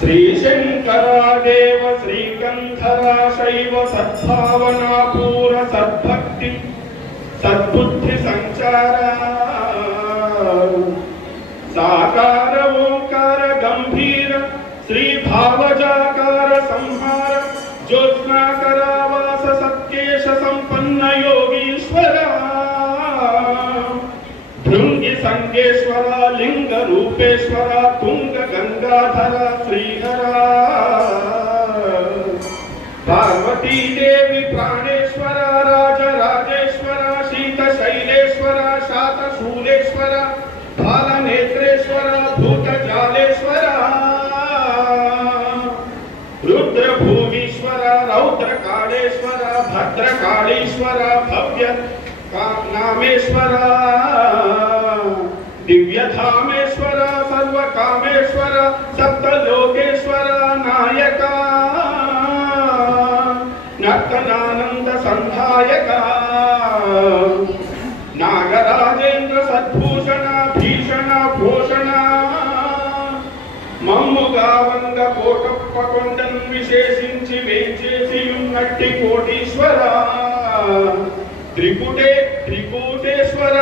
श्रीशंकरादेव श्रीकंधरा शैव सद्भावनापूर सद्भक्ति सद्बुद्धि संचारा साकार ओंकार गंभीर श्री भावजाकार संहार ज्योत्स्नाकरावास सत्केश संपन्न योगीश्वरा भृंगी संगेश्वरा लिंग रूपेश्वरा तुंग गंगाधरा श्रीहरा पार्वती देवी प्राणेश्वरा राजराजेश्वरा शीत शैलेश्वरा शात शूलेश्वरा बालनेत्रेश्वरा भूत जालेश्वरा रुद्र भूमीश्वरा रौद्र कालेश्वरा भद्र कालीश्वरा भव्य नामेश्वरा दिव्य धामेश्वरा सर्व कामेश्वरा सप्तलोकेश्वरा नायका नर्तनानंद संधायका नागराजेंद्र सद्भूषण भीषण भूषण మమ్ముగావంగ కోటప్ప కొండను విశేషించి వేంచేసి ఉన్నట్టి కోటీశ్వర త్రిపుటేశ్వర